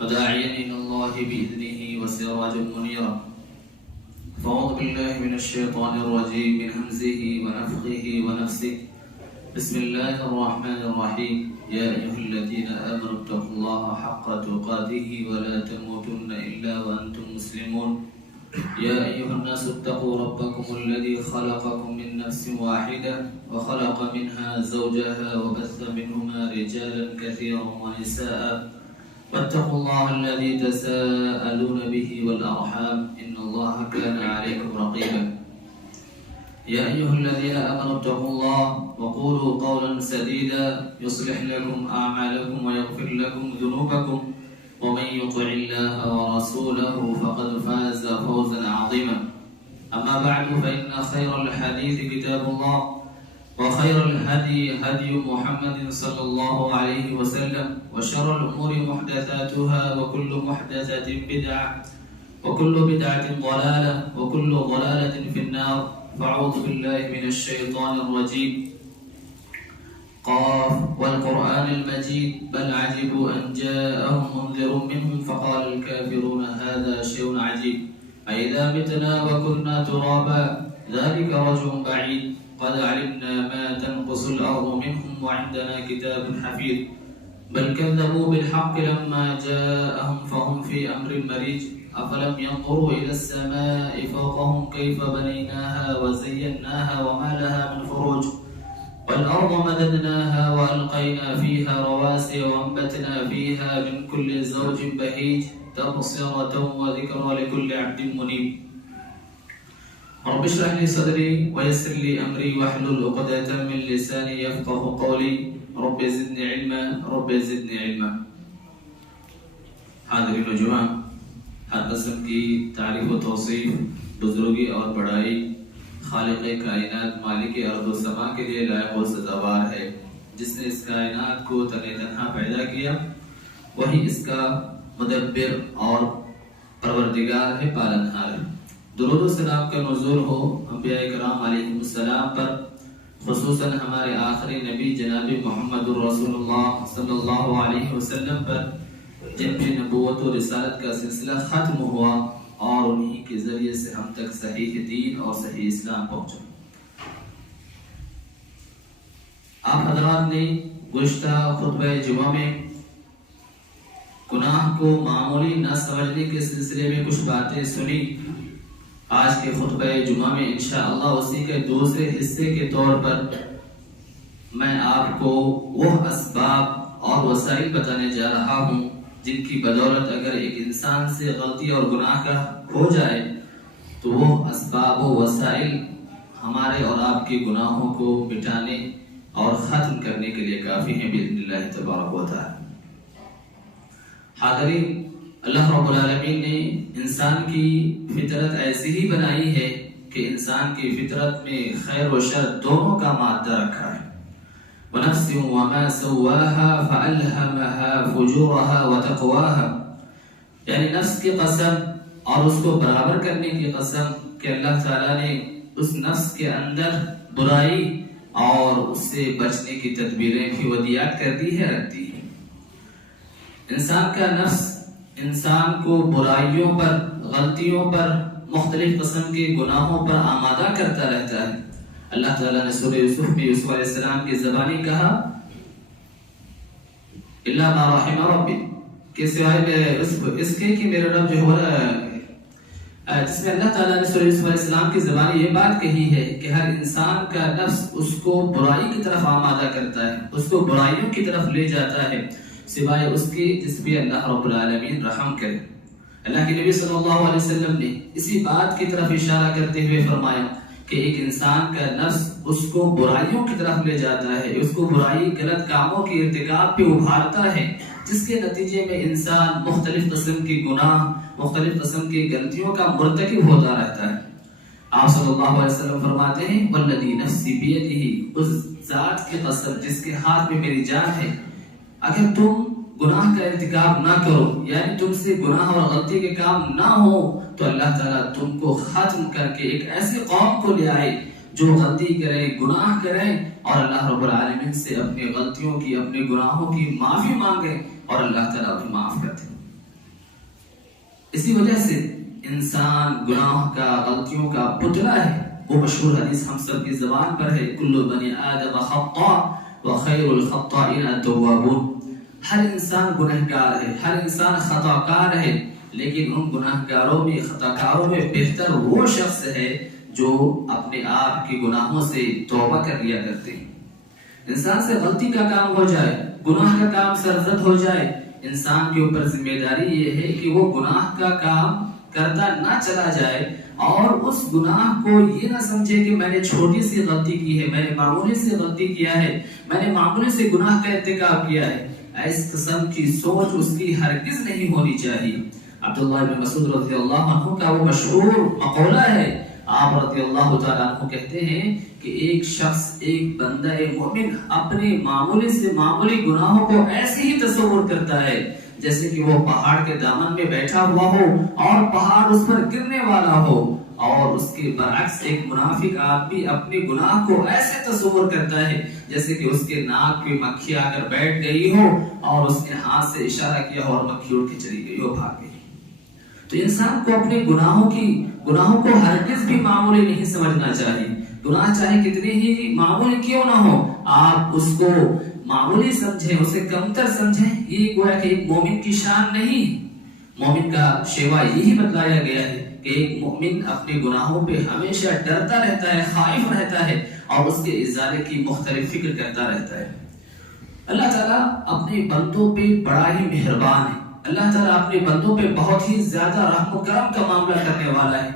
وداعيا إلى الله بإذنه وسراجا منيرا. فأعوذ بالله من الشيطان الرجيم من همزه ونفخه ونفسه. بسم الله الرحمن الرحيم. يا أيها الذين آمنوا اتقوا الله حق تقاته ولا تموتن إلا وأنتم مسلمون. يا أيها الناس اتقوا ربكم الذي خلقكم من نفس واحدة وخلق منها زوجها وبث منهما رجالا كثيرا ونساء واتقوا الله الذي تساءلون به والأرحام إن الله كان عليكم رقيبا. يا أيها الذين آمنوا اتقوا الله وقولوا قولا سديدا يصلح لكم أعمالكم ويغفر لكم ذنوبكم ومن يطع الله ورسوله فقد فاز فوزا عظيما. أما بعد فإن خير الحديث كتاب الله وخير الهدي هدي محمد صلى الله عليه وسلم وشر الأمور محدثاتها وكل محدثة بدعة وكل بدعة ضلالة وكل ضلالة في النار. فأعوذ بالله من الشيطان الرجيم. قاف والقرآن المجيد بل عجبوا أن جاءهم منذر منهم فقال الكافرون هذا شيء عجيب أئذا متنا وكنا ترابا ذلك رجع بعيد قد علمنا ما تنقص الأرض منهم وعندنا كتاب حفيظ بل كذبوا بالحق لما جاءهم فهم في أمر مريج أفلم ينظروا إلى السماء فوقهم كيف بنيناها وزيناها وما لها من فروج والأرض مددناها وألقينا فيها رواسي وأنبتنا فيها من كل زوج بهيج تبصرة وذكرى لكل عبد منيب. رب اشرح لي صدري ويسر لي أمري واحلل عقدة من لساني يفقهوا قولي رب زدني علما رب زدني علما. حاضرین و جوان، ہر قسم کی تعریف و توصیف بزرگی اور بڑائی خالق کائنات مالک ارض و سما کے لیے لائق و سزاوار ہے. جس نے اس کائنات کو تنہا تنہا پیدا کیا وہی اس کا مدبر اور پروردگار ہے، پالنہار ہے. درود و سلام کا نزول ہو انبیاء کرام علیہم السلام پر، خصوصاً ہمارے آخری نبی جناب محمد رسول اللہ صلی اللہ علیہ وسلم پر، جن کی نبوت و رسالت کا سلسلہ ختم ہوا اور انہی کے ذریعے سے ہم تک صحیح دین اور صحیح اسلام پہنچا. آپ حضرات نے گزشتہ خطبہ جمعہ میں گناہ کو معمولی نہ سمجھنے کے سلسلے میں کچھ باتیں سنی. آج کے خطبہ جمعہ میں انشاءاللہ اسی کے دوسرے حصے کے طور پر میں آپ کو وہ اسباب اور وسائل بتانے جا رہا ہوں جن کی بدولت اگر ایک انسان سے غلطی اور گناہ کا ہو جائے تو وہ اسباب و وسائل ہمارے اور آپ کے گناہوں کو مٹانے اور ختم کرنے کے لیے کافی ہیں باذن اللہ تبارک و تعالی. حاضرین، اللہ رب العالمین نے انسان کی فطرت ایسی ہی بنائی ہے کہ انسان کی فطرت میں خیر و شر دونوں کا مادہ رکھا ہے. وَنَفْسٍ وَمَا سَوَّاهَا فَأَلْهَمَهَا فُجُورَهَا وَتَقْوَاهَا، یعنی نفس کی قسم اور اس کو برابر کرنے کی قسم کہ اللہ تعالیٰ نے اس نفس کے اندر برائی اور اس سے بچنے کی تدبیریں بھی ودیات کر دی ہے، رکھ دی ہے. انسان کا نفس انسان کو برائیوں پر، غلطیوں پر، مختلف قسم کے گناہوں پر آمادہ کرتا رہتا ہے. اللہ تعالیٰ نے سورہ یوسف میں یوسف علیہ السلام کی زبانی کہا الا ما رحم ربی، کہ سوائے اس کے کہ میرا رب جو ہو رہا ہے، جس میں اللہ تعالیٰ نے سورہ یوسف علیہ السلام کی زبانی یہ بات کہی ہے کہ ہر انسان کا نفس اس کو برائی کی طرف آمادہ کرتا ہے، اس کو برائیوں کی طرف لے جاتا ہے، سوائے اس کی جس پہ اللہ رب العالمین رحم کرے. اللہ کے نبی صلی اللہ علیہ وسلم نے اسی بات کی طرف اشارہ کرتے ہوئے فرمایا کہ ایک انسان کا نفس اس کو برائیوں کی طرف لے جاتا ہے، اس کو برائی غلط کاموں کی ارتکاب پہ ابھارتا ہے، جس کے نتیجے میں انسان مختلف قسم کی گناہ، مختلف قسم کی غلطیوں کا مرتکب ہوتا رہتا ہے. آپ صلی اللہ علیہ وسلم فرماتے ہیں والذی نفسی بیدہ، اس ذات کی قسم جس کے ہاتھ میں میری جان ہے، اگر تم گناہ کا ارتکاب نہ کرو، یعنی تم سے گناہ اور غلطی کے کام نہ ہو، تو اللہ تعالیٰ تم کو ختم کر کے ایک ایسی قوم کو لے آئے جو غلطی کرے، گناہ کرے اور اللہ رب العالمین سے اپنی غلطیوں کی، اپنے گناہوں کی معافی مانگے اور اللہ تعالیٰ انہیں معاف کرتے. اسی وجہ سے انسان گناہ کا، غلطیوں کا پتلا ہے۔ وہ مشہور حدیث ہم سب کی زبان پر ہے، کل بنی آدم خطاء وخیر الخطائین التوابون۔ ہر انسان گنہگار ہے، ہر انسان خطا کار ہے، لیکن ان گناہگاروں میں، خطا کاروں میں بہتر وہ شخص ہے جو اپنے آپ کے گناہوں سے توبہ کر لیا کرتے ہیں۔ انسان سے غلطی کا کام ہو جائے، گناہ کا کام سرزد ہو جائے، انسان کے اوپر ذمہ داری یہ ہے کہ وہ گناہ کا کام کرتا نہ چلا جائے اور اس گناہ کو یہ نہ سمجھے کہ میں نے چھوٹی سی غلطی کی ہے، میں نے معمولی سی غلطی کیا ہے، میں نے معمولی سے گناہ کا ارتکاب کیا ہے۔ اس قسم کی سوچ اس کی ہرگز نہیں ہونی چاہیے۔ عبداللہ بن مسعود رضی اللہ عنہ کا وہ مشہور مقولہ ہے، آپ رضی اللہ تعالیٰ عنہ کہتے ہیں کہ ایک شخص، ایک بندہ مومن اپنے معمولی سے معمولی گناہوں کو ایسے ہی تصور کرتا ہے جیسے کہ وہ پہاڑ کے دامن میں بیٹھا ہوا ہو اور پہاڑ اس پر گرنے والا ہو، اور اس کے برعکس ایک منافق آدمی اپنے گناہ کو ایسے تصور کرتا ہے جیسے کہ اس کے ناک پہ مکھی آ کر بیٹھ گئی ہو اور اس نے ہاتھ سے اشارہ کیا ہو اور مکھی اڑ کے چلی گئی ہو، بھاگ گئی۔ تو انسان کو اپنے گناہوں کو ہرگز بھی معمولی نہیں سمجھنا چاہیے۔ گناہ چاہے کتنے ہی معمولی کیوں نہ ہو، آپ اس کو معمولی سمجھیں، اسے کمتر سمجھیں، یہ گویا کہ ایک مومن کی شان نہیں۔ مومن کا شیوا یہی بتلایا گیا ہے کہ ایک مومن اپنے گناہوں پہ ہمیشہ ڈرتا رہتا ہے، خائف رہتا ہے اور اس کے ازالے کی مختلف فکر کرتا رہتا ہے۔ اللہ تعالیٰ اپنے بندوں پہ بڑا ہی مہربان ہے، اللہ تعالیٰ اپنے بندوں پہ بہت ہی زیادہ رحم و کرم کا معاملہ کرنے والا ہے۔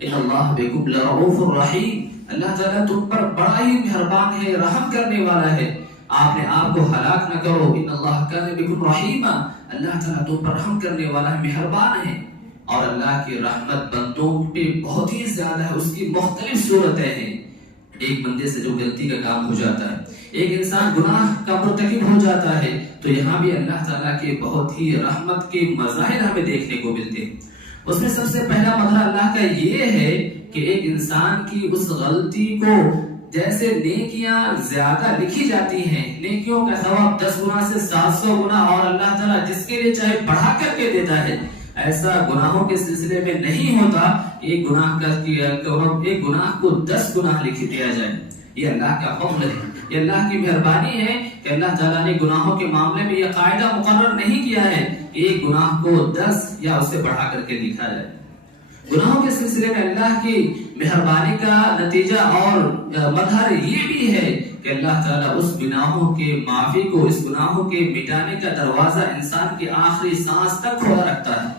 ان اللہ بکم لرؤوف الرحیم، اللہ تعالیٰ تم پر بڑا ہی مہربان ہے، رحم کرنے والا ہے، آپ نے آپ کو ہلاک نہ کرو۔ ان اللہ کان بکم رحیما، اللہ تعالیٰ تم پر رحم کرنے والا ہے، مہربان ہے۔ اور اللہ کی رحمت بندوں پہ بہت ہی زیادہ ہے، اس کی مختلف صورتیں ہیں۔ ایک بندے سے جو غلطی کا کام ہو جاتا ہے، ایک انسان گناہ کا مرتکب ہو جاتا ہے، تو یہاں بھی اللہ تعالیٰ کے بہت ہی رحمت کے مظاہر ہمیں دیکھنے کو ملتے ہیں۔ اس میں سب سے پہلا مظہر اللہ کا یہ ہے کہ ایک انسان کی اس غلطی کو جیسے نیکیاں زیادہ لکھی جاتی ہیں، نیکیوں کا ثواب 10 گنا سے 700 گنا، اور اللہ تعالیٰ جس کے لیے چاہے بڑھا کر کے دیتا ہے۔ ایسا گناہوں کے سلسلے میں نہیں ہوتا، ایک گناہ کو 10 گناہ لکھ دیا جائے۔ یہ اللہ کا فضل ہے، یہ اللہ کی مہربانی ہے کہ اللہ تعالیٰ نے گناہوں کے معاملے میں یہ قاعدہ مقرر نہیں کیا ہے کہ ایک گناہ کو 10 یا اسے بڑھا کر کے لکھا جائے۔ گناہوں کے سلسلے میں اللہ کی مہربانی کا نتیجہ اور مظہر یہ بھی ہے کہ اللہ تعالیٰ اس گناہوں کے معافی کو، اس گناہوں کے مٹانے کا دروازہ انسان کی آخری سانس تک کھولا رکھتا ہے۔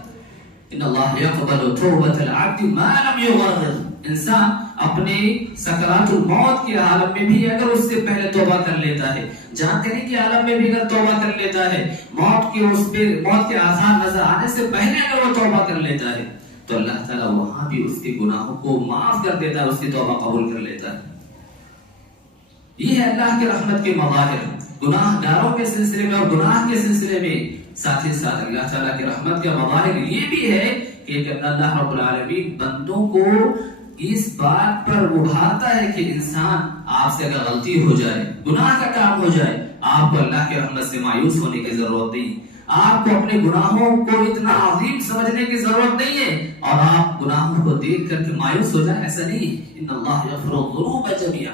ان اللہ یقبل توبۃ العبد ما لم یغرغر، انسان اپنے سکرات الموت کے عالم میں بھی اگر اس سے پہلے توبہ کر لیتا ہے، جان کرنے کے عالم میں بھی اگر توبہ کر لیتا ہے، موت کے آثار نظر آنے سے پہلے اگر وہ توبہ کر لیتا ہے، تو اللہ تعالیٰ وہاں بھی اس کے گناہوں کو معاف کر دیتا ہے، اس کی توبہ قبول کر لیتا ہے۔ یہ ہے اللہ کے رحمت کے مظاہر گناہ گاروں کے سلسلے میں اور گناہ کے سلسلے میں۔ ساتھ ہی ساتھ اللہ تعالیٰ کے رحمت کا مظاہر یہ بھی ہے کہ اللہ رب العالمین بندوں کو اس بات پر ابھارتا ہے کہ انسان آپ سے اگر غلطی ہو جائے، گناہ کا کام ہو جائے، آپ کو اللہ کی رحمت سے مایوس ہونے کی ضرورت نہیں، آپ کو اپنے گناہوں کو اتنا عظیم سمجھنے کی ضرورت نہیں ہے اور آپ گناہوں کو دیکھ کر کے مایوس ہو جائیں، ایسا نہیں۔ ان اللہ یغفر الذنوب جميعا،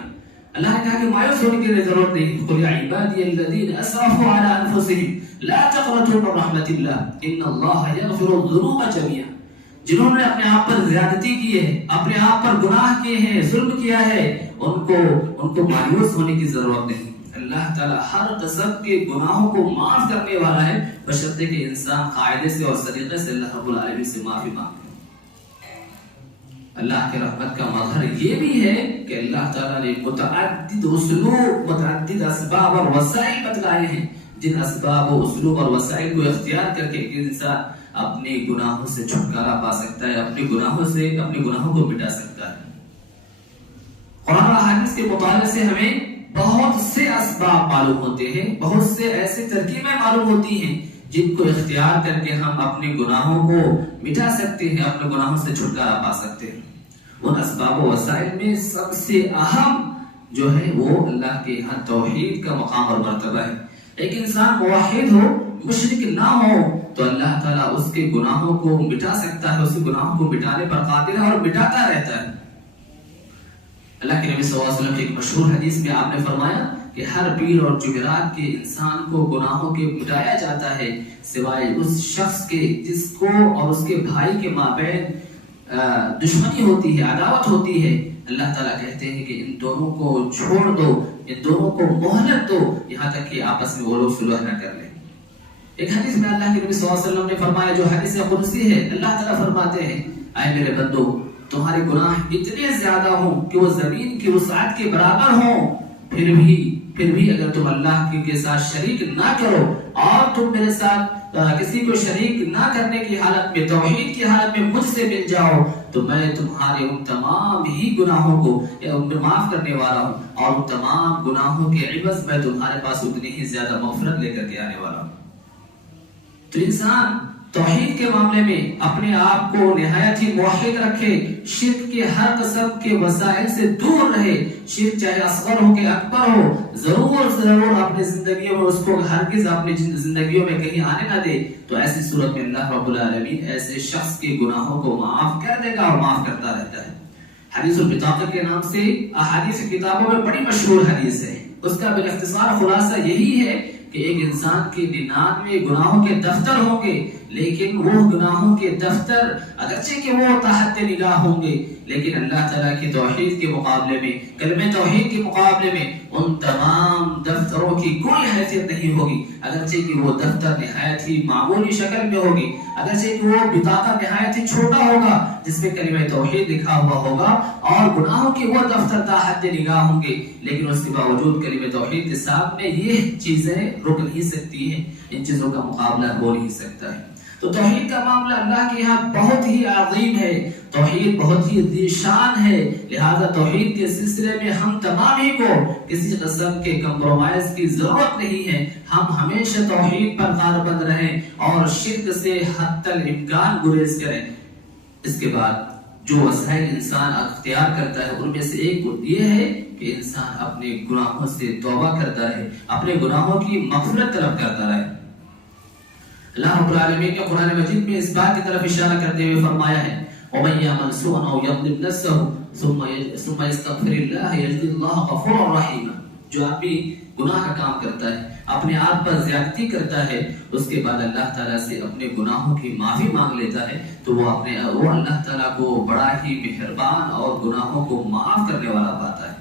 اللہ نے کہا کہ مایوس ہونے کی ضرورت نہیں۔ قل یا عبادی الذین اسرفوا علی انفسهم لا تقنطوا من رحمت اللہ ان اللہ یغفر الذنوب جميعا، جنہوں نے اپنے آپ پر زیادتی کی ہے، اپنے آپ پر گناہ کیے ہیں، ظلم کیا ہے، ان کو مایوس ہونے کی ضرورت نہیں۔ اللہ تعالیٰ ہر قسم کے گناہوں کو معاف کرنے والا ہے، بشرطے کہ انسان قاعدے سے اور سلیقے سے اللہ رب العالمین سے معافی مانگے۔ اللہ کے رحمت کا مظہر یہ بھی ہے کہ اللہ تعالیٰ نے متعدد اسلوب، متعدد اسباب اور وسائل بتلائے ہیں، جن اسباب و اسلوب اور وسائل کو اختیار کر کے ایک انسان اپنے گناہوں سے چھٹکارا پا سکتا ہے، اپنے گناہوں کو مٹا سکتا ہے۔ قرآن اور حدیث کے مطالعے سے ہمیں بہت سے اسباب معلوم ہوتے ہیں، بہت سے ایسی ترکیبیں معلوم ہوتی ہیں جن کو اختیار کر کے ہم اپنے گناہوں کو مٹا سکتے ہیں، اپنے گناہوں سے چھٹکارا پا سکتے ہیں۔ ان اسباب و وسائل میں سب سے اہم جو ہے وہ اللہ کے یہاں توحید کا مقام اور مرتبہ ہے۔ ایک انسان موحد ہو، مشرک نہ ہو، تو اللہ تعالیٰ اس اس کے گناہوں کو مٹا سکتا ہے، اس کے گناہوں کو مٹانے پر قادر ہے اور مٹاتا رہتا ہے۔ اللہ کے نبی صلی اللہ علیہ وسلم کی ایک مشہور حدیث میں آپ نے فرمایا کہ ہر پیر اور جمعرات کے انسان کو گناہوں کے مٹایا جاتا ہے سوائے اس شخص کے جس کو اور اس کے بھائی کے مابین دشمنی ہوتی ہے، عداوت ہوتی ہے۔ اللہ تعالیٰ کہتے ہیں کہ ان دونوں کو چھوڑ دو، ان دونوں کو مہلت دو یہاں تک کہ آپس میں وہ لوگ صلح نہ کر لیں۔ ایک حدیث میں اللہ کے نبی صلی اللہ علیہ وسلم نے فرمایا جو حدیث قدسی ہے، اللہ تعالیٰ فرماتے ہیں اے میرے بندو تمہارے گناہ اتنے زیادہ ہوں کہ وہ زمین کی وسعت کے برابر ہوں، پھر بھی اگر تم اللہ کے ساتھ شریک نہ کرو اور تم میرے ساتھ کسی کو شریک نہ کرنے کی حالت میں، توحید کی حالت میں مجھ سے مل جاؤ تو میں تمہارے ان تمام ہی گناہوں کو معاف کرنے والا ہوں، اور ان تمام گناہوں کے عوض میں تمہارے پاس اتنی ہی زیادہ مغفرت لے کر کے آنے والا ہوں۔ تو انسان توحید کے معاملے میں اپنے آپ کو نہایت ہی موحد رکھے، شرک کے ہر قسم کے وسائل سے دور رہے، شرک چاہے اصغر ہو کہ اکبر ہو، ضرور اپنی زندگیوں میں اس کو ہرگز اپنی زندگیوں میں کہیں آنے نہ دے۔ تو ایسی صورت میں اللہ رب العالمین ایسے شخص کے گناہوں کو معاف کر دے گا اور معاف کرتا رہتا ہے۔ حدیث البطاقہ کے نام سے احادیث کتابوں میں بڑی مشہور حدیث ہے، اس کا باختصار خلاصہ یہی ہے کہ ایک انسان کے 99 گناہوں کے دفتر ہوں گے، لیکن وہ گناہوں کے دفتر اگرچہ کہ وہ تحت نگاہ ہوں گے، لیکن اللہ تعالیٰ کی توحید کے مقابلے میں، کلمہ توحید کے مقابلے میں ان تمام دفتروں کی کوئی حیثیت نہیں ہوگی۔ اگرچہ کہ وہ دفتر نہایت ہی معمولی شکل میں ہوگی، اگرچہ کہ وہ بطاقہ نہایت ہی چھوٹا ہوگا جس میں کلمہ توحید لکھا ہوا ہوگا اور گناہوں کی وہ دفتر تحت نگاہ ہوں گے، لیکن اس کے باوجود کلمہ توحید کے سامنے یہ چیزیں رک نہیں سکتی ہیں، ان چیزوں کا مقابلہ ہو نہیں سکتا ہے۔ تو توحید کا معاملہ اللہ کے یہاں بہت ہی عظیم ہے، توحید بہت ہی ذی شان ہے، لہذا توحید کے سلسلے میں ہم تمام ہی کو کسی قسم کے کمپرومائز کی ضرورت نہیں ہے۔ ہم ہمیشہ توحید پر کاربند رہیں اور شرک سے حتی الامکان گریز کریں۔ اس کے بعد جو وسائل انسان اختیار کرتا ہے ان میں سے ایک یہ ہے کہ انسان اپنے گناہوں سے توبہ کرتا رہے، اپنے گناہوں کی مغفرت طلب کرتا رہے۔ اللہ رب العالمین نے قرآن مجید میں اس بات کی طرف اشارہ کرتے ہوئے فرمایا ہے وَمَن يَعْمَلْ سُوءًا أَوْ يَظْلِمْ نَفْسَهُ ثُمَّ يَسْتَغْفِرِ اللَّهَ يَجِدِ اللَّهَ غَفُورًا رَحِيمًا۔ جو آدمی گناہ کا کام کرتا ہے، اپنے آپ پر زیادتی کرتا ہے، اس کے بعد اللہ تعالیٰ سے اپنے گناہوں کی معافی مانگ لیتا ہے تو وہ اللہ تعالیٰ کو بڑا ہی مہربان اور گناہوں کو معاف کرنے والا پاتا ہے۔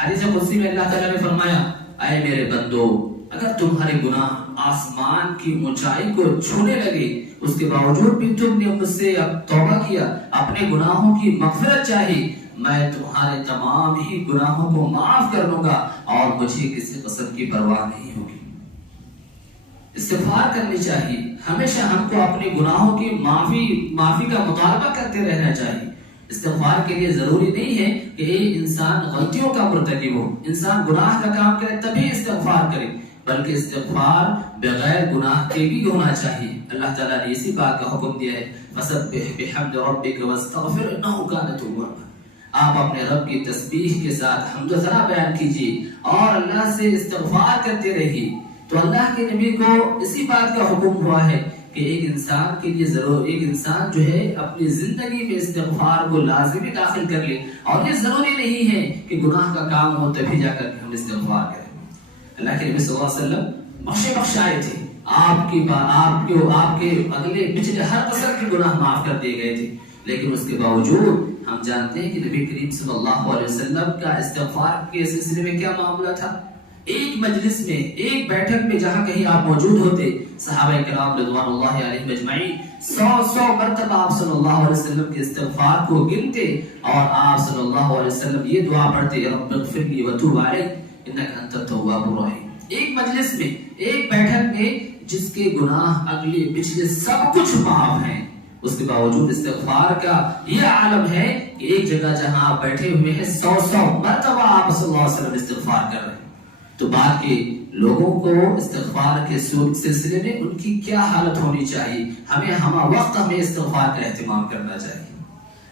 حدیث قدسی میں اللہ تعالیٰ نے فرمایا اے میرے بندو اگر تمہارے گناہ آسمان کی اونچائی کو چھونے لگے، اس کے باوجود بھی تم نے مجھ سے اب توبہ کیا، اپنے گناہوں کی مغفرت چاہی، میں تمہارے تمام ہی گناہوں کو معاف کر دوں گا اور مجھے کسی قسم کی پرواہ نہیں ہوگی۔ استغفار کرنی چاہیے، ہمیشہ ہم کو اپنے گناہوں کی معافی کا مطالبہ کرتے رہنا چاہیے۔ استغفار کے لیے ضروری نہیں ہے کہ ایک انسان غلطیوں کا مرتکب ہو، انسان گناہ کا کام کرے تبھی استغفار کرے، بلکہ استغفار بغیر گناہ کے بھی ہونا چاہیے۔ اللہ تعالیٰ نے اسی بات کا حکم دیا ہے فَسَبِّحْ بِحَمْدِ رَبِّكَ وَاسْتَغْفِرْ إِنَّهُ كَانَ تَوَّابًا۔ آپ اپنے رب کی تسبیح کے ساتھ حمد و ثنا بیان کیجیے اور اللہ سے استغفار کرتے رہیے۔ تو اللہ کے نبی کو اسی بات کا حکم ہوا ہے کہ ایک انسان کے لیے ایک انسان جو ہے اپنی زندگی میں استغفار کو لازمی داخل کر لے، اور یہ ضروری نہیں ہے کہ گناہ کا کام ہو تبھی جا کر ہم استغفار کریں۔ اللہ کے نبی صلی اللہ علیہ وسلم بخشائے تھے، آپ کے اگلے پچھلے ہر قسم کے گناہ معاف کر دیے گئے تھے، لیکن اس کے باوجود ہم جانتے ہیں کہ نبی کریم صلی اللہ علیہ وسلم کا استغفار کے سلسلے میں کیا معاملہ تھا۔ ایک مجلس میں، ایک بیٹھک میں جہاں کہیں آپ موجود ہوتے، صحابہ کرام رضوان اللہ علیہم اجمعین 100 مرتبہ آپ صلی اللہ علیہ وسلم کے استغفار کو گنتے اور آپ صلی اللہ علیہ وسلم یہ دعا پڑھتے رب اغفر لی وتوب علی انک انت التواب الرحیم۔ ایک مجلس میں، ایک بیٹھک میں جس کے گناہ اگلے پچھلے سب کچھ معاف ہیں، اس کے باوجود استغفار کا یہ عالم ہے کہ ایک جگہ جہاں آپ بیٹھے ہوئے ہیں 100 مرتبہ آپ صلی اللہ علیہ وسلم استغفار کر رہے ہیں۔ تو بات کے لوگوں کو استغفار کے سلسلے میں ان کی کیا حالت ہونی چاہیے، ہمیں استغفار کا اہتمام کرنا چاہیے۔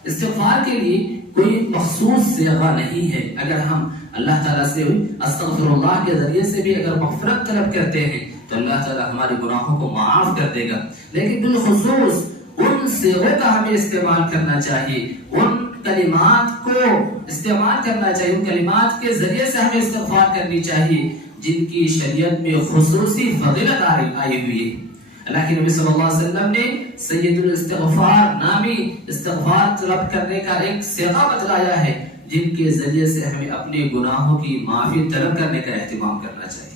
استغفار کے لیے کوئی مخصوص صیغہ نہیں ہے، اگر ہم اللہ تعالیٰ سے استغفر اللہ کے ذریعے سے بھی اگر مغفرت طلب کرتے ہیں تو اللہ تعالیٰ ہمارے گناہوں کو معاف کر دے گا. لیکن بالخصوص ان صیغوں کا ہمیں استعمال کرنا چاہیے، ان کلمات کو استعمال کرنا چاہیے، ان کلمات کے ذریعے سے ہمیں استغفار کرنی چاہیے جن کی شریعت میں خصوصی فضیلت آئی ہوئی ہے. اللہ کے نبی صلی اللہ علیہ وسلم نے سید الاستغفار نامی استغفار طلب کرنے کا ایک صیغہ بتلایا ہے جن کے ذریعے سے ہمیں اپنے گناہوں کی معافی طلب کرنے کا اہتمام کرنا چاہیے.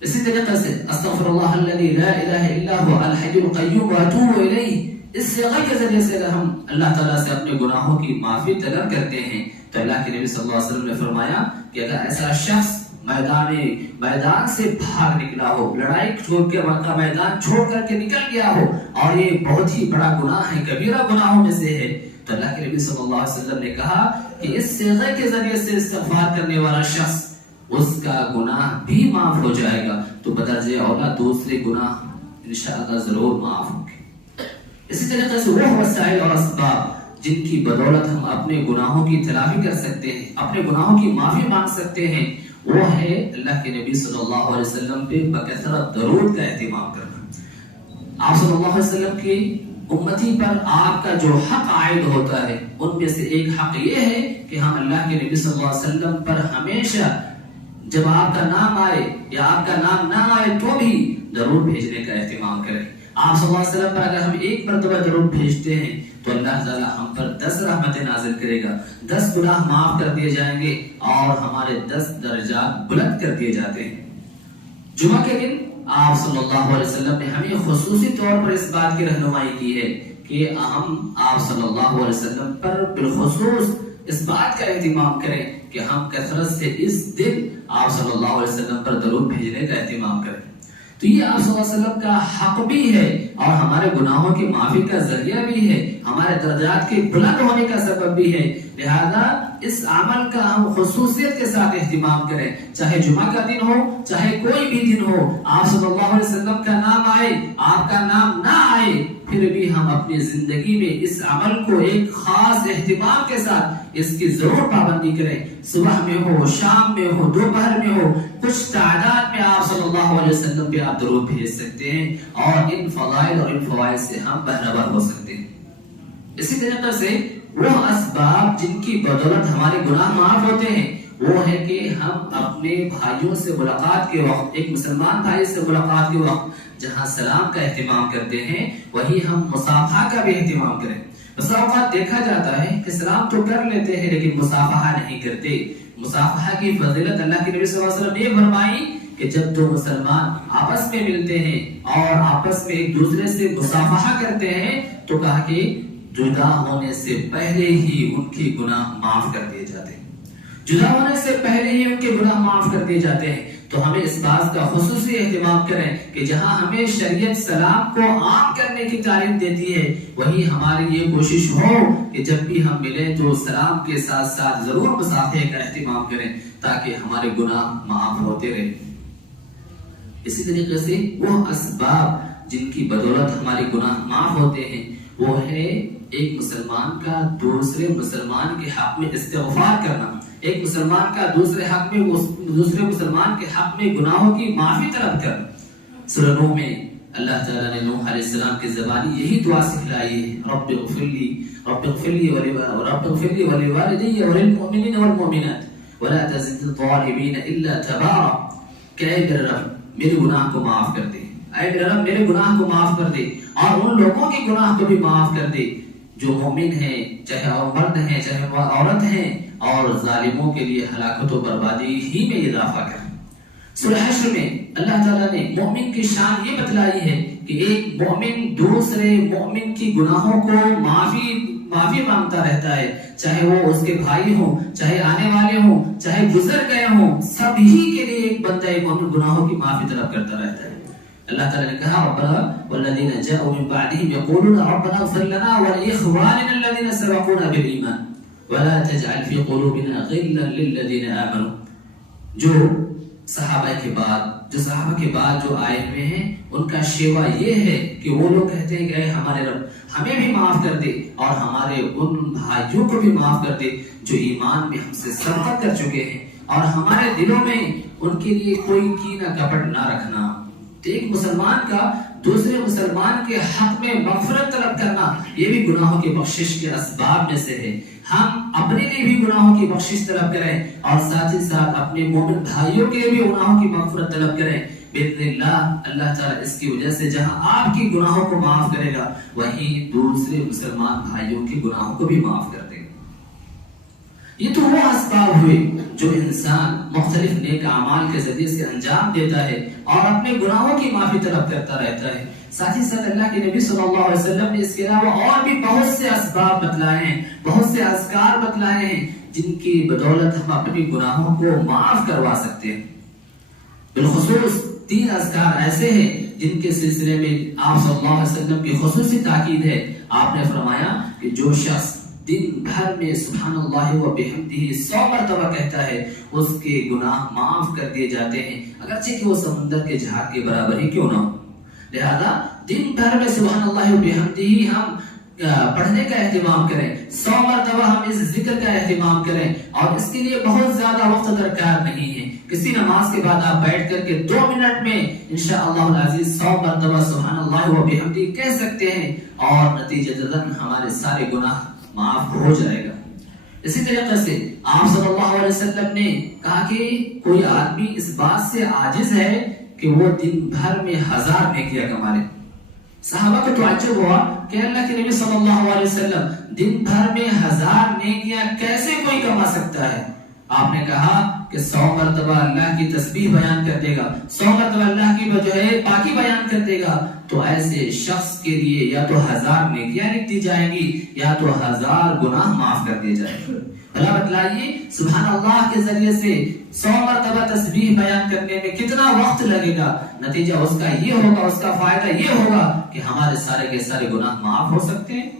اسی طریقے سے استغفر اللہ الذی لا الہ الا هو الحی القیوم واتوب الیہ، اس صیغے کے ذریعے سے اگر ہم اللہ تعالیٰ سے اپنے گناہوں کی معافی طلب کرتے ہیں تو اللہ کے نبی صلی اللہ علیہ وسلم نے فرمایا کہ اگر ایسا شخص میدان سے بھاگ نکلا ہو، لڑائی چھوڑ کے کا میدان چھوڑ کر کے نکل گیا ہو اور یہ بہت ہی بڑا گناہ ہے، کبیرہ گناہوں میں سے ہے، تو اللہ کے نبی صلی اللہ علیہ وسلم نے کہا کہ اس صیغے کے ذریعے سے استغفار کرنے والا شخص اس کا گناہ بھی معاف ہو جائے گا، تو بدرجہ اولا دوسرے گناہ انشاءاللہ ضرور معاف ہوں گے. اسی طریقے سے وہ وسائل اور اسباب جن کی بدولت ہم اپنے گناہوں کی تلافی کر سکتے ہیں، اپنے گناہوں کی معافی مانگ سکتے ہیں، وہ ہے اللہ کے نبی صلی اللہ علیہ وسلم پہ بکثرت درود کا اہتمام کرنا. آپ صلی اللہ علیہ وسلم کی امتی پر آپ کا جو حق عائد ہوتا ہے ان میں سے ایک حق یہ ہے کہ ہم اللہ کے نبی صلی اللہ علیہ وسلم پر ہمیشہ جب آپ کا نام آئے یا آپ کا نام نہ آئے تو بھی درود بھیجنے کا اہتمام کریں. آپ صلی اللہ علیہ وسلم پر اگر ہم ایک مرتبہ درود بھیجتے ہیں تو اللہ تعالیٰ ہم پر 10 رحمتیں نازل کرے گا، 10 گناہ معاف کر دیے جائیں گے اور ہمارے 10 درجات بلند کر دیے جاتے ہیں. جمعہ کے دن آپ صلی اللہ علیہ وسلم نے ہمیں خصوصی طور پر اس بات کی رہنمائی کی ہے کہ ہم آپ صلی اللہ علیہ وسلم پر بالخصوص اس بات کا اہتمام کریں کہ ہم کثرت سے اس دن آپ صلی اللہ علیہ وسلم پر درود بھیجنے کا اہتمام کریں. تو یہ آپ صلی اللہ علیہ وسلم کا حق بھی ہے اور ہمارے گناہوں کی معافی کا ذریعہ بھی ہے، ہمارے درجات کے بلند ہونے کا سبب بھی ہے. لہذا اس عمل کا ہم خصوصیت کے ساتھ اہتمام کریں، چاہے جمعہ کا دن ہو چاہے کوئی بھی دن ہو، آپ صلی اللہ علیہ وسلم کا نام آئے آپ کا نام نہ آئے، پھر بھی ہم اپنی زندگی میں اس عمل کو ایک خاص اہتمام کے ساتھ اس کی ضرور پابندی کریں. صبح میں ہو، شام میں ہو، دوپہر میں ہو، کچھ تعداد میں آپ صلی اللہ علیہ وسلم پہ آپ درود بھیج سکتے ہیں اور ان فضائل اور ان فوائد سے ہم بہرہ ہو سکتے ہیں. اسی طریقے سے وہ اسباب جن کی بدولت ہمارے گناہ معاف ہوتے ہیں وہ ہے کہ ہم اپنے بھائیوں سے ملاقات کے وقت، ایک مسلمان بھائی سے ملاقات کے وقت جہاں سلام کا اہتمام کرتے ہیں وہی ہم مصافحہ کا بھی اہتمام کریں. بسا اوقات دیکھا جاتا ہے کہ سلام تو کر لیتے ہیں لیکن مصافحہ نہیں کرتے. مصافحہ کی فضیلت اللہ کے نبی صلی اللہ علیہ وسلم نے فرمائی کہ جب دو مسلمان آپس میں ملتے ہیں اور آپس میں ایک دوسرے سے مصافحہ کرتے ہیں تو کہا کہ جدا ہونے سے پہلے ہی ان کے گناہ معاف کر دیے جاتے ہیں. جدا ہونے سے پہلے ہی ان کے گناہ معاف کر دیے جاتے ہیں. تو ہمیں اس بات کا خصوصی اہتمام کریں کہ جہاں ہمیں شریعت سلام کو عام کرنے کی تعلیم دیتی ہے وہی ہماری یہ کوشش ہو کہ جب بھی ہم ملیں تو سلام کے ساتھ ساتھ ضرور مصافحے کا اہتمام کریں تاکہ ہمارے گناہ معاف ہوتے رہیں. اسی طریقے سے وہ اسباب جن کی بدولت ہمارے گناہ معاف ہوتے ہیں وہ ہے ایک مسلمان کا دوسرے مسلمان کے حق میں استغفار کرنا، ایک مسلمان کا دوسرے مسلمان کے حق میں گناہوں کی معافی طلب کرنا. سورہ نوح میں اللہ تعالیٰ نے نوح علیہ السلام کی زبانی یہی دعا سکھلائی ہے، رب اغفر لی ولوالدی وللمؤمنین والمؤمنات ولا تزد الظالمین الا تبارا. کہ اے میرے رب میرے گناہ کو معاف کر دے، اے میرے رب میرے گناہ کو معاف کر دے اور ان لوگوں کے گناہ کو بھی معاف کر دے جو مومن ہیں، چاہے مرد ہیں چاہے عورت ہیں، اور ظالموں کے لیے ہلاکت و بربادی ہی میں اضافہ کر. سورہ حشر میں اللہ تعالیٰ نے مومن کی شان یہ بتلائی ہے کہ ایک مومن دوسرے مومن کی گناہوں کو معافی مانگتا رہتا ہے، چاہے وہ اس کے بھائی ہوں، چاہے آنے والے ہوں، چاہے گزر گئے ہوں، سبھی کے لیے ایک بندہ ایک مومن گناہوں کی معافی طلب کرتا رہتا ہے. اللہ تعالیٰ نے کہا ربنا والذین جاءوا من بعدهم يقولون ربنا اغفر لنا ولإخواننا الذين سبقونا بالإيمان ولا تجعل في قلوبنا غلا للذين آمنوا. جو صحابہ کے بعد جو آئے ہوئے ہیں ان کا شیوا یہ ہے کہ وہ لوگ کہتے ہیں کہ اے ہمارے رب ہمیں بھی معاف کر دے اور ہمارے ان بھائیوں کو بھی معاف کر دے جو ایمان میں ہم سے سبقت کر چکے ہیں، اور ہمارے دلوں میں ان کے لیے کوئی کینہ کپٹ نہ رکھنا. تو ایک مسلمان کا دوسرے مسلمان کے حق میں مغفرت طلب کرنا یہ بھی گناہوں کی بخشش کے اسباب میں سے ہے. ہم اپنے لیے بھی گناہوں کی بخشش طلب کریں اور ساتھ ہی ساتھ اپنے مومن بھائیوں کے لیے بھی گناہوں کی مغفرت طلب کریں. باذن اللہ اللہ تعالیٰ اس کی وجہ سے جہاں آپ کی گناہوں کو معاف کرے گا وہیں دوسرے مسلمان بھائیوں کے گناہوں کو بھی معاف کر دے گا. یہ تو وہ اسباب ہوئے جو انسان مختلف نیک اعمال کے ذریعے سے انجام دیتا ہے اور اپنے گناہوں کی معافی طلب کرتا رہتا ہے. ساتھ ہی ساتھ اللہ کے نبی صلی اللہ علیہ وسلم نے اس کے علاوہ اور بھی بہت سے اسباب بتلائے ہیں، بہت سے اذکار بتلائے ہیں جن کی بدولت ہم اپنی گناہوں کو معاف کروا سکتے ہیں. بالخصوص 3 اذکار ایسے ہیں جن کے سلسلے میں آپ صلی اللہ علیہ وسلم کی خصوصی تاکید ہے. آپ نے فرمایا کہ جو شخص دن بھر میں سبحان اللہ و بحمدہ 100 مرتبہ کہتا ہے اس کے گناہ معاف کر دیے جاتے ہیں، اگرچہ کہ وہ سمندر کے جھاگ کے برابر ہی کیوں نہ ہو. لہذا دن بھر میں سبحان اللہ و بحمدہ ہم پڑھنے کا اہتمام کریں، 100 مرتبہ ہم اس ذکر کا اہتمام کریں اور اس کے لیے بہت زیادہ وقت درکار نہیں ہے. کسی نماز کے بعد آپ بیٹھ کر کے 2 منٹ میں انشاءاللہ العزیز 100 مرتبہ سبحان اللہ و بحمدہ کہہ سکتے ہیں اور نتیجتاً ہمارے سارے گناہ معاف ہو جائے گا. اسی طریقے سے آپ صلی اللہ علیہ وسلم نے کہا کہ کوئی آدمی اس بات سے عاجز ہے کہ وہ دن بھر میں 1000 نیکیاں کما لے. صحابہ کو تعجب ہوا کہ اللہ کے نبی صلی اللہ علیہ وسلم دن بھر میں 1000 نیکیاں کیسے کوئی کما سکتا ہے؟ آپ نے کہا کہ 100 مرتبہ اللہ کی تسبیح بیان کر دے گا، 100 مرتبہ اللہ کی جو ہے پاکی بیان کر دے گا تو ایسے شخص کے لیے یا تو 1000 نیکیاں لکھ دی جائیں گی یا تو 1000 گناہ معاف کر دیے جائیں گے. بھلا بتلائیے سبحان اللہ کے ذریعے سے 100 مرتبہ تسبیح بیان کرنے میں کتنا وقت لگے گا؟ نتیجہ اس کا یہ ہوگا، اس کا فائدہ یہ ہوگا کہ ہمارے سارے کے سارے گناہ معاف ہو سکتے ہیں.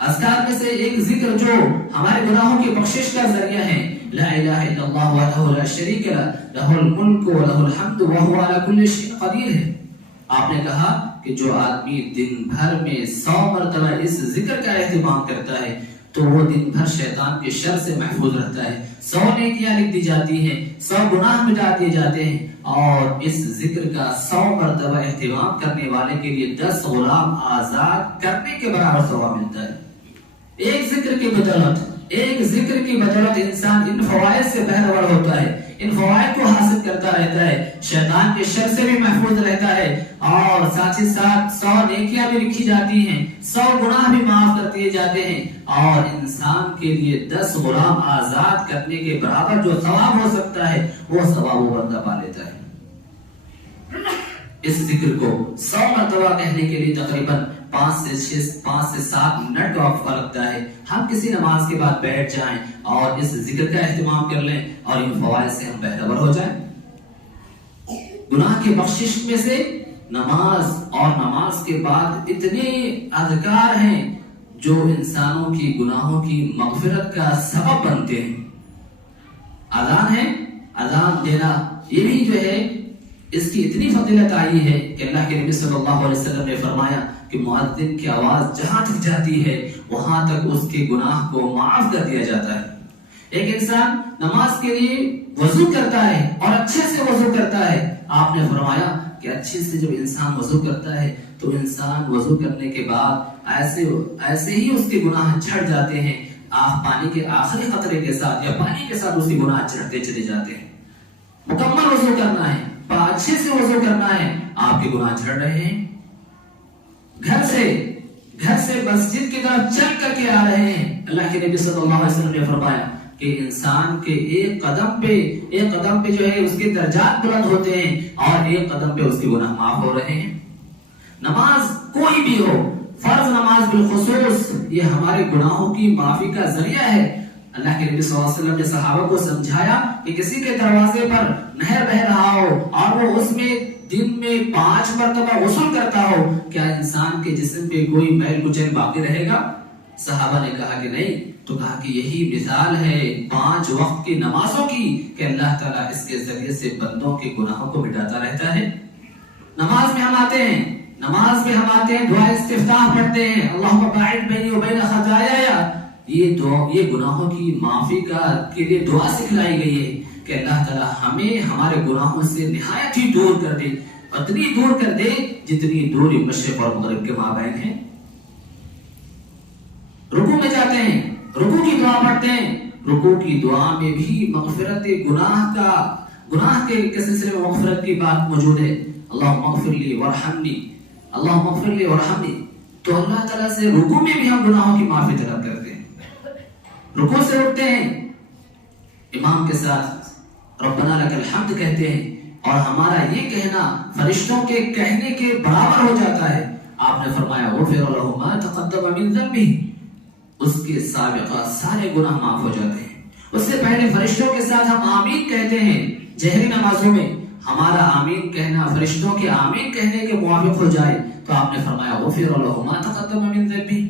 اذکار میں سے ایک ذکر جو ہمارے گناہوں کی بخشش کا ذریعہ ہے، لا الہ الا اللہ وحدہ لا شریک لہ لہ الملک ولہ الحمد وہو علی کل شیء قدیر ہے. آپ نے کہا کہ جو آدمی دن بھر میں 100 مرتبہ اس ذکر کا اہتمام کرتا ہے تو وہ دن بھر شیطان کے شر سے محفوظ رہتا ہے. 100 نیکیاں لکھ دی جاتی ہیں، 100 گناہ مٹا دیے جاتے ہیں اور اس ذکر کا 100 مرتبہ اہتمام کرنے والے کے لیے 10 غلام آزاد کرنے کے برابر ثواب ملتا ہے. ایک ذکر کی بدولت انسان ان فوائد سے بہرور ہوتا ہے، ان فوائد کو حاصل کرتا رہتا ہے، شیطان کے شر سے بھی محفوظ رہتا ہے اور ساتھ ہی ساتھ 100 نیکیاں بھی لکھی جاتی ہیں، 100 گناہ بھی معاف کر دیے جاتے ہیں اور انسان کے لیے 10 غلام آزاد کرنے کے برابر جو ثواب ہو سکتا ہے وہ ثواب وہ بندہ پا لیتا ہے. اس ذکر کو 100 مرتبہ کہنے کے لیے تقریباً 5 سے 7 منٹ کا وقفہ لگتا ہے. ہم کسی نماز کے بعد بیٹھ جائیں اور اس ذکر کا اہتمام کر لیں اور ان فوائد سے ہم بہرور ہو جائیں. گناہ کی بخشش میں سے نماز اور نماز کے بعد اتنے اذکار ہیں جو انسانوں کی گناہوں کی مغفرت کا سبب بنتے ہیں. اذان ہے، اذان دینا یہ بھی جو ہے اس کی اتنی فضیلت آئی ہے کہ اللہ کے نبی صلی اللہ علیہ وسلم نے فرمایا کہ مؤذن کی آواز جہاں تک جاتی ہے وہاں تک اس کے گناہ کو معاف کر دیا جاتا ہے. ایک انسان نماز کے لیے وضو کرتا ہے اور اچھے سے وضو کرتا ہے. آپ نے فرمایا کہ اچھے سے جب انسان وضو کرتا ہے تو انسان وضو کرنے کے بعد ایسے ہی اس کے گناہ جھڑ جاتے ہیں. پانی کے آخری قطرے کے ساتھ یا پانی کے ساتھ اس کے گناہ جھڑتے چلے جاتے ہیں. مکمل وضو کرنا ہے، اچھے سے وضو کرنا ہے، آپ کے گناہ جھڑ رہے ہیں. گھر سے مسجد کی طرف چل کر کے آ رہے ہیں. اللہ کے نبی صلی اللہ علیہ وسلم نے فرمایا کہ انسان کے ایک قدم پہ جو ہے اس کے درجات بلند ہوتے ہیں اور ایک قدم پہ اس کے گناہ معاف ہو رہے ہیں. نماز کوئی بھی ہو، فرض نماز بالخصوص یہ ہمارے گناہوں کی معافی کا ذریعہ ہے. اللہ کے نبی صلی اللہ علیہ وسلم نے صحابہ کو سمجھایا کہ کسی کے دروازے پر نہر بہ رہا ہو اور وہ اس میں دن میں 5 مرتبہ غسل کرتا ہو، کیا انسان کے جسم پہ کوئی میل کچیل باقی رہے گا؟ صحابہ نے کہا کہ نہیں. تو کہا کہ یہی مثال ہے 5 وقت کی نمازوں کی کہ اللہ تعالیٰ اس کے ذریعے سے بندوں کے گناہوں کو مٹاتا رہتا ہے. نماز میں ہم آتے ہیں دعا استفتاح پڑھتے ہیں، اللہم باعد بینی و بین خطایا. یہ گناہوں کی معافی کے لیے دعا سکھلائی گئی ہے کہ اللہ تعالیٰ ہمیں ہمارے گناہوں سے نہایت ہی دور کر دے. اتنی دور کر دے جتنی دوری مشرق اور مغرب کے مابین ہے۔ رکوع میں جاتے ہیں، رکوع کی دعا پڑھتے ہیں، رکوع کی دعا میں بھی مغفرت گناہ کے سلسلے میں مغفرت کی بات موجود ہے۔ اللہم اغفر لی ورحمنی، اللہم اغفر لی ورحمنی۔ تو اللہ تعالیٰ سے رکوع میں بھی ہم گناہوں کی معافی طلب کرتے ہیں۔ رکوع سے اٹھتے ہیں، امام کے ساتھ ربنا لک الحمد کہتے ہیں، اور ہمارا یہ کہنا فرشتوں کے کہنے کے برابر ہو جاتا ہے۔ آپ نے فرمایا غفر لہ ما تقدم من ذنبہ، اس کے سابقہ سارے گناہ معاف ہو جاتے ہیں۔ اس سے پہلے فرشتوں کے ساتھ ہم آمین کہتے ہیں، جہری نمازوں میں ہمارا آمین کہنا فرشتوں کے آمین کہنے کے موافق ہو جائے تو آپ نے فرمایا غفر لہ ما تقدم من ذنبہ۔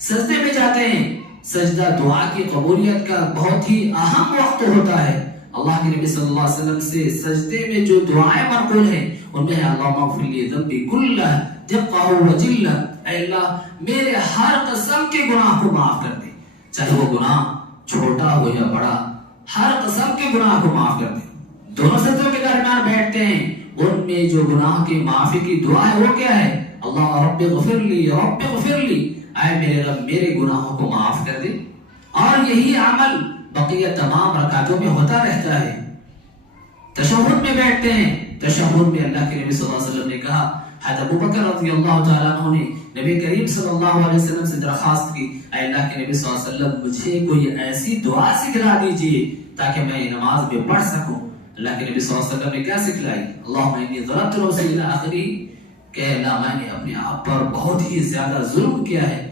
سجدے میں جاتے ہیں، سجدہ دعا کی قبولیت کا بہت ہی اہم وقت ہوتا ہے۔ اللہ کے نبی صلی اللہ علیہ وسلم سے سجدے میں جو دعائیں منقول ہیں ان میں اللہم اغفر لی ذنبی کلہ دقہ و جلہ، اے اللہ میرے ہر قسم کے گناہ کو معاف کر دے، چاہے وہ گناہ چھوٹا ہو یا بڑا، ہر قسم کے گناہ کو معاف کر دے۔ دونوں سجدوں کے درمیان بیٹھتے ہیں، ان میں جو گناہ کی معافی کی دعا ہے وہ کیا ہے؟ اللہ رب اغفر لی، رب اغفر لی، اے میرے رب میرے گناہوں کو معاف کر دے۔ اور یہی عمل بقیہ تمام رکعتوں میں ہوتا رہتا ہے۔ تشہد میں بیٹھتے ہیں، تشہد میں اللہ کے نبی صلی اللہ علیہ وسلم نے کہا، حضرت ابوبکر رضی اللہ تعالیٰ عنہ نے نبی کریم صلی اللہ علیہ وسلم سے درخواست کی، اے اللہ کے نبی صلی اللہ علیہ وسلم مجھے کوئی ایسی دعا سکھلا دیجئے تاکہ میں نماز میں پڑھ سکوں۔ اللہ کے نبی صلی اللہ علیہ وسلم نے کیا سکھلائی؟ اللہم انی ظلمت نفسی الی آخری، کہ اللہ میں نے اپنے آپ پر بہت ہی زیادہ ظلم کیا ہے۔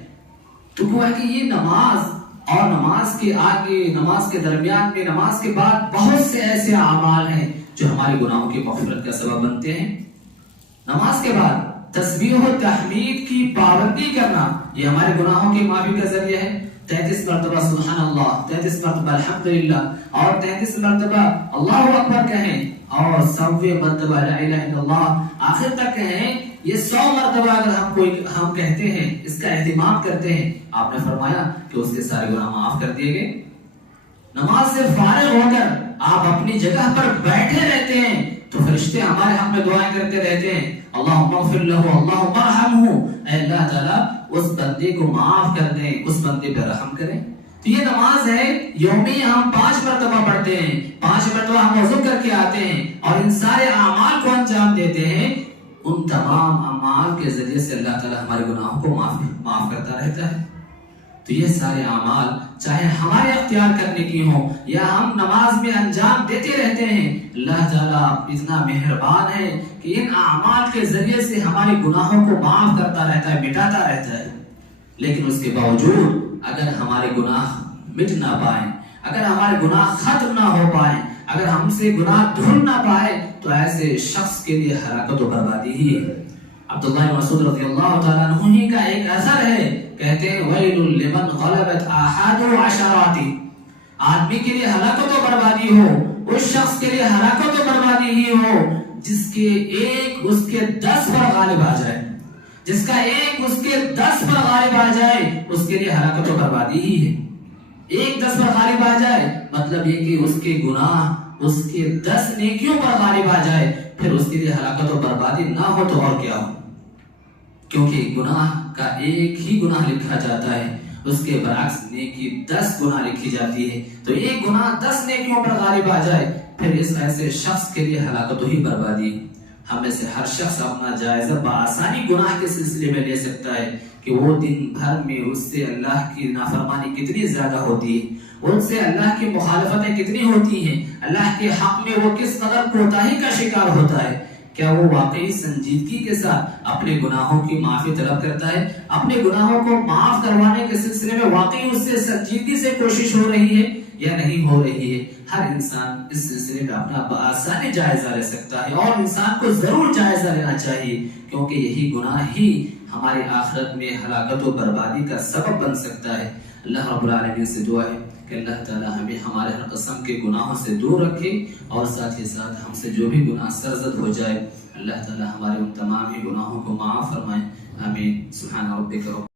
تو گویا کہ یہ نماز اور نماز کے آگے، نماز کے درمیان میں، نماز کے بعد بہت سے ایسے اعمال ہیں جو ہمارے گناہوں کی مغفرت کا سبب بنتے ہیں۔ نماز کے بعد تسبیح و تحمید کی پابندی کرنا یہ ہمارے گناہوں کی معافی کا ذریعہ ہے۔ 33 مرتبہ سبحان اللہ، 33 مرتبہ الحمدللہ، اور 33 مرتبہ اللہ اکبر کہیں، اور 100 مرتبہ لا الہ الا اللہ آخر تک کہیں۔ یہ 100 مرتبہ اگر ہم کہتے ہیں، اس کا اہتمام کرتے ہیں، آپ نے فرمایا کہ اس کے سارے گناہ معاف کر دیے گئے۔ نماز سے فارغ ہو کر آپ اپنی جگہ پر بیٹھے رہتے ہیں تو فرشتے ہمارے حق میں دعائیں کرتے رہتے ہیں، اللہم اغفر لہ، اللہم ارحمہ، اے اللہ تعالیٰ اس بندے کو معاف کر دیں، اس بندے پر رحم کریں۔ تو یہ نماز ہے، یومی ہم 5 مرتبہ پڑھتے ہیں، 5 مرتبہ ہم وضو کر کے آتے ہیں اور ان سارے اعمال کو انجام دیتے ہیں۔ ان تمام اعمال کے ذریعے سے اللہ تعالیٰ ہمارے گناہوں کو معاف کرتا رہتا ہے۔ تو یہ سارے اعمال چاہے ہمارے اختیار کرنے کی ہوں یا ہم نماز میں انجام دیتے رہتے ہیں، اللہ تعالیٰ اتنا مہربان ہے کہ ان اعمال کے ذریعے سے ہمارے گناہوں کو معاف کرتا رہتا ہے، مٹاتا رہتا ہے۔ لیکن اس کے باوجود اگر ہمارے گناہ مٹ نہ پائیں، اگر ہمارے گناہ ختم نہ ہو پائیں، اگر ہم سے گناہ دھل نہ پائے تو ایسے شخص کے لیے ہلاکت و بربادی ہی ہے۔ عبداللہ بن مسعود رضی اللہ تعالیٰ عنہ ہی کا ایک اثر ہے، کہتے ہیں ویل لمن غلبت آحاد و عشراتی، آدمی کے لیے ہلاکت و بربادی ہو، اس شخص کے لیے ہلاکت و بربادی ہی ہو جس کے ایک اس کے 10 پر غالب آ جائے، جس کا ایک اس کے 10 پر غالب آ جائے، اس کے لیے ہلاکت و بربادی ہی ہے۔ ایک 10 پر غالب آ جائے مطلب یہ کہ اس کے گناہ اس کے 10 نیکیوں پر غالب آ جائے، پھر اس کے لیے ہلاکت و بربادی نہ ہو تو اور کیا ہو، کیونکہ گناہ کا ایک ہی گناہ لکھا جاتا ہے، اس کے برعکس نیکی 10 گناہ لکھی جاتی ہے۔ تو ایک گناہ 10 نیکیوں پر غالب آ جائے پھر اس ایسے شخص کے لیے ہلاکت ہی بربادی ہے۔ ہم میں سے ہر شخص اپنا جائزہ بآسانی گناہ کے سلسلے میں لے سکتا ہے کہ وہ دن بھر میں اس سے اللہ کی نافرمانی کتنی زیادہ ہوتی ہے، ان سے اللہ کی مخالفتیں کتنی ہوتی ہیں، اللہ کے حق میں وہ کس قدر کوتاہی کا شکار ہوتا ہے۔ کیا وہ واقعی سنجیدگی کے ساتھ اپنے گناہوں کی معافی طلب کرتا ہے؟ اپنے گناہوں کو معاف کروانے کے سلسلے میں واقعی اس سے سنجیدگی سے کوشش ہو رہی ہے یا نہیں ہو رہی ہے؟ ہر انسان اس سلسلے میں اپنا بآسانی جائزہ لے سکتا ہے، اور انسان کو ضرور جائزہ لینا چاہیے، کیونکہ یہی گناہ ہی ہمارے آخرت میں ہلاکت و بربادی کا سبب بن سکتا ہے۔ اللہ رب العالمین سے دعا ہے کہ اللہ تعالی ہمیں ہمارے ہر قسم کے گناہوں سے دور رکھے، اور ساتھ ہی ساتھ ہم سے جو بھی گناہ سرزد ہو جائے اللہ تعالی ہمارے ان تمام ہی گناہوں کو معاف فرمائے۔ آمین۔ سبحان ربک